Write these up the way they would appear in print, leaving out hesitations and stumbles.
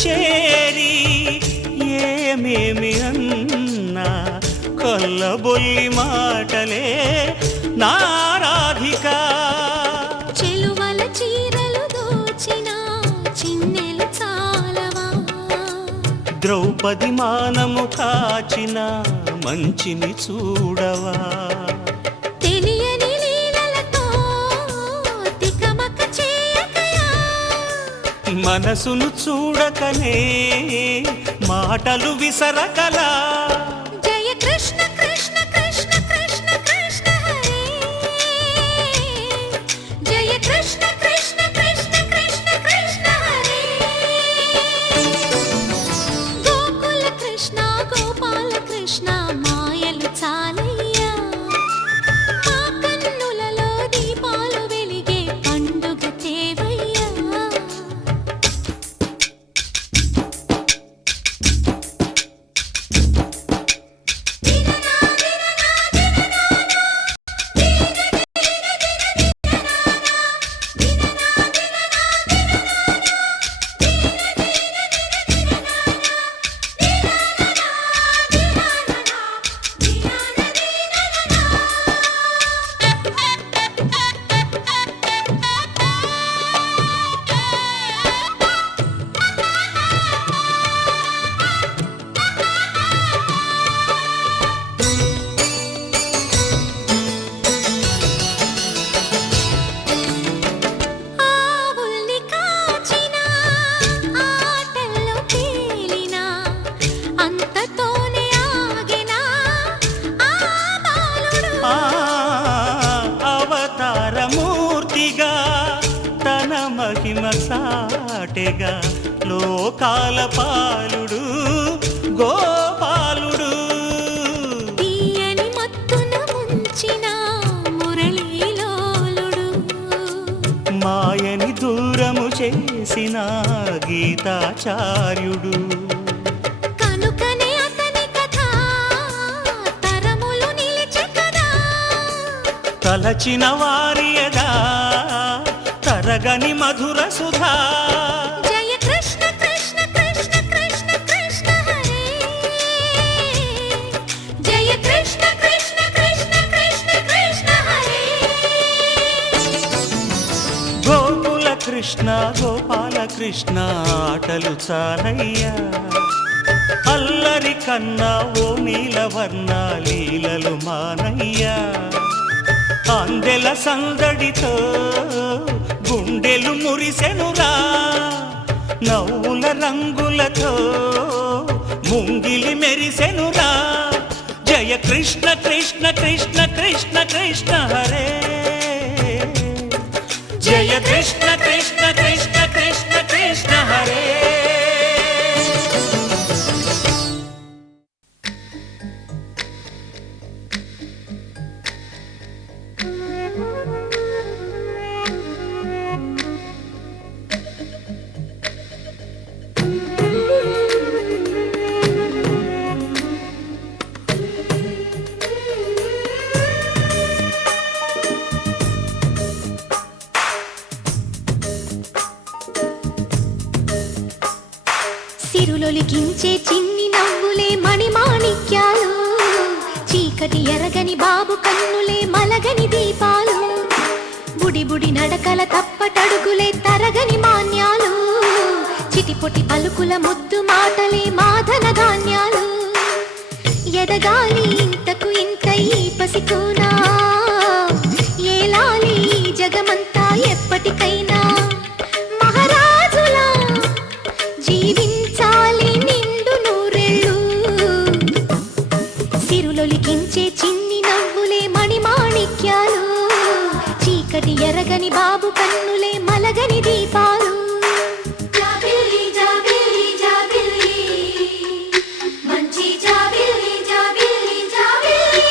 చేరి ఏమేమి అన్నా కొల్లబొల్లి మాటలే నా రాధిక. చెలువల చీరలు దోచిన చిన్నెలు చాలవా, ద్రౌపది మానము కాచిన మంచిని చూడవా. తెలియని లీలలతో తికమక చేయకయా, మనసును చూడకనే మాటలు విసరకలా. జయ కృష్ణ కృష్ణ కృష్ణ కృష్ణ కృష్ణ హరే, జయ కృష్ణ కృష్ణ కృష్ణ కృష్ణ కృష్ణ హరే. గోకుల కృష్ణ గోపాల కృష్ణ మాయలు చాలయ్యా, మా కన్నులలో దీపాలు వెలిగే పండుగ తేవయ్యా. ఆవుల్ని కాచిన ఆటల్లో తేలిన అంతతోనే ఆగిన ఆ బాలుడు, ఆ అవతారమూర్తిగా తన మహిమ సాటెగా లోకాల పాలుడు గోపాలుడు. తీయని మత్తున ముంచిన మురళీలోలుడు, మాయని దూరము చేసిన గీతాచార్యుడు. కనుకనే అతని కథ తరములు నిలిచె కదా, తలచిన వారి యదా తరగని మధుర సుధా. జయ కృష్ణ కృష్ణ కృష్ణ కృష్ణ కృష్ణ హరే, జయ కృష్ణ కృష్ణ కృష్ణ కృష్ణ కృష్ణ హరే. గోకుల కృష్ణ గోపాల కృష్ణ ఆటలు చాలయ్యా, అల్లరి కన్నా ఓ నీలవర్ణ లీలలు మానయ్యా. అందెల సందడితో గుండెలు మురిసెనురా, నవ్వుల రంగులతో ముంగిలి మెరిసెనురా. జయ కృష్ణ కృష్ణ కృష్ణ కృష్ణ కృష్ణ హరే, జయ కృష్ణ కృష్ణ కృష్ణ కృష్ణ కృష్ణ హరే. సిరులొలికించే చిన్ని నవ్వులే మణిమాణిక్యాలు, చీకటి ఎరగని బాబు కన్నులే మలగని దీపాలు, బుడి బుడి నడకల తప్పటడుగులే తరగని మాన్యాలు, చిటిపొటి పలుకుల ముద్దు మాటలే మాధన ధాన్యాలు. ఎదగాలి ఇంతకు ఇంత ఈ పసికోనా, ఏలాలి ఈ జగమంతా ఎప్పటికైనా. మహారాజులా జీవించాలి నిండు నూరెళ్ళు, సిరులొలికించే చిన్ని నవ్వులే మణిమాణిక్యాలు, చీకటి ఎరగని బాబు కన్నులే మలగని దీపాలు. జాబిల్లి జాబిల్లి జాబిల్లి, మంచి జాబిల్లి జాబిల్లి జాబిల్లి.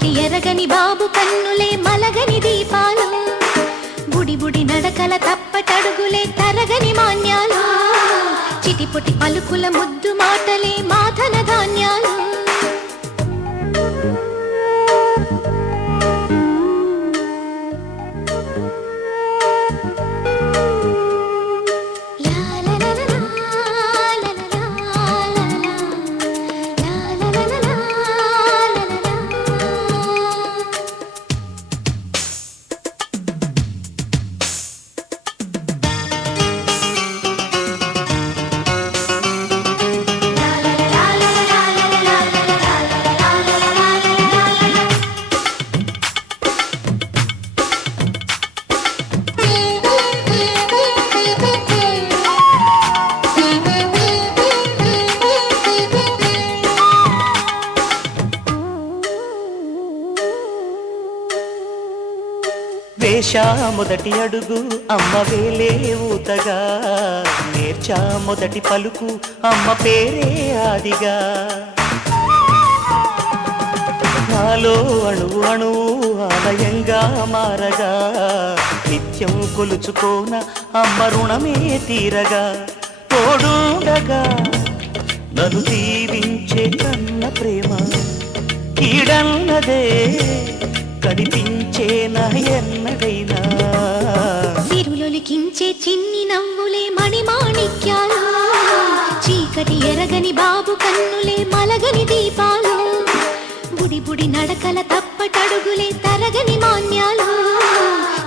చీకటి ఎరగని బాబు కన్నులే మలగని దీపాలు, బుడి బుడి నడకల తప్పటడుగులే తరగని మాన్యాలు, చిటిపొటి పలుకుల ముద్దు మాటలే మాధన ధాన్యాలు. వేశా మొదటి అడుగు అమ్మ వేలే ఊతగా, నేర్చా మొదటి పలుకు అమ్మ పేరే ఆదిగా, నాలో అణువు అణువు ఆలయంగా మారగా, నిత్యం కొలుచుకోన అమ్మ రుణమే తీరగా, తోడుండగా నన్ను దీవించే కన్న ప్రేమ కీడన్నదే కనిపించేనా ఎన్నడైనా. సిరులొలికించే చిన్ని నవ్వులే మణిమాణిక్యాలు, చీకటి ఎరగని బాబు కన్నులే మలగని దీపాలు, బుడి బుడి నడకల తప్పటడుగులే తరగని మాన్యాలు,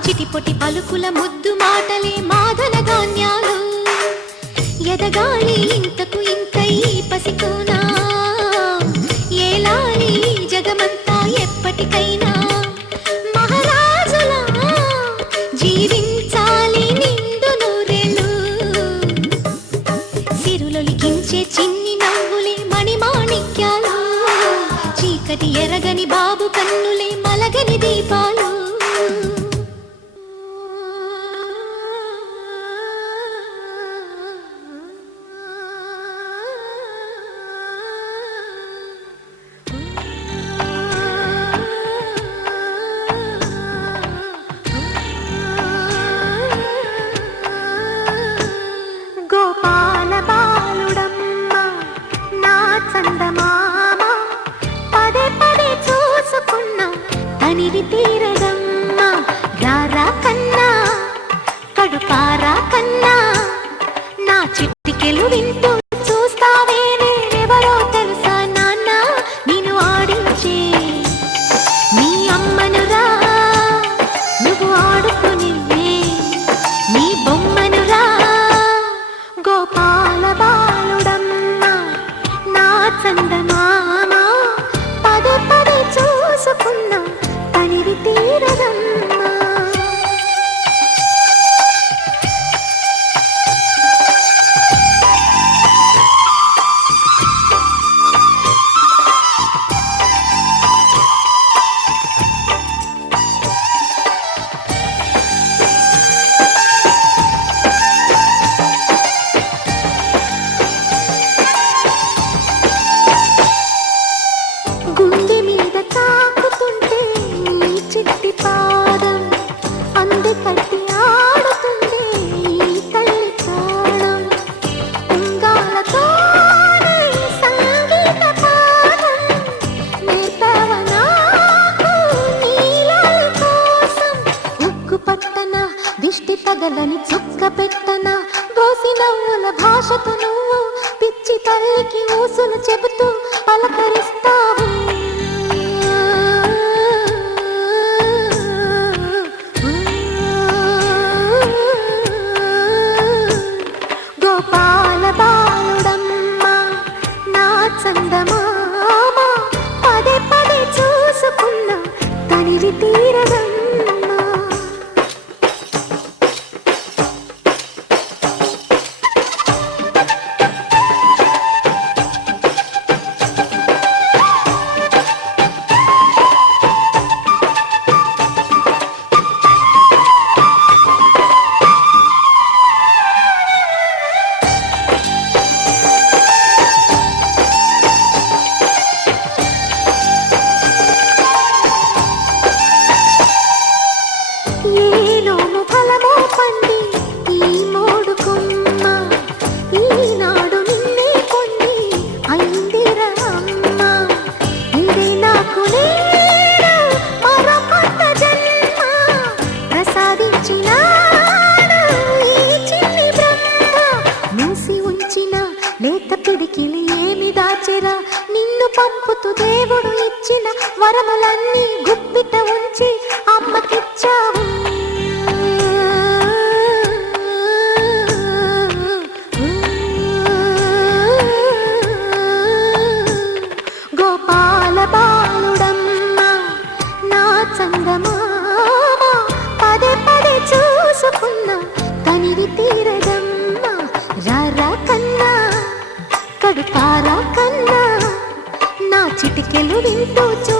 చిటిపొటి పలుకుల ముద్దు మాటలే మాధన ధాన్యాలు. ఎదగాలి ఇంతకు ఇంత ఈ పసికోనా, ఏలాలి జగమంతా ఎప్పటికైనా, మహారాజులా జీవించాలి నిండు నూరేళ్ళు. సిరులొలికించే చిన్ని నవ్వులే మణిమాణిక్యాలు, చీకటి ఎరగని బాబు కన్నులే మలగని దీపాలు. గోపాల బాలుడమ్మ నా చందమామ, పదే పదే చూసుకున్న తనివి తీరదమ్మ, రారా కన్నా కడుపారా కన్నా, నా చిట్టికెలు వింటూ చూస్తావే నేనెవరో తెలుసా నాన్న, నేను ఆడించే నీ అమ్మనురా, నువ్వు ఆడుకునివే నీ బొమ్మనురా. గోపాల బాలుడమ్మ నా చందమామ, పదే పదే చూసుకున్న తనివి తీరదమ్మ. గుండె మీద తాకుతుంటే నీ చిట్టి పాదం, అంది కట్టి ఆడుతుండే ఈ తల్లి ప్రాణం, ఉంగాలతోనే సంగీత పాఠం నేర్పావ నాకు నీలాల కోసం. ఉక్కు పట్టన దిష్టి తగలని చుక్క పెట్టన, గోసి నవ్వుల భాషతో నువ్వు పిచ్చి తల్లికి ఊసులు చెబుతూ పలకరిస్తావు. గోపాల బాలుడమ్మ నా చందమామ, పదే పదే చూసుకున్న తనివి తీరదమ్మ. తడుపారా కన్నా నా చిటికెలు వింటూ చూ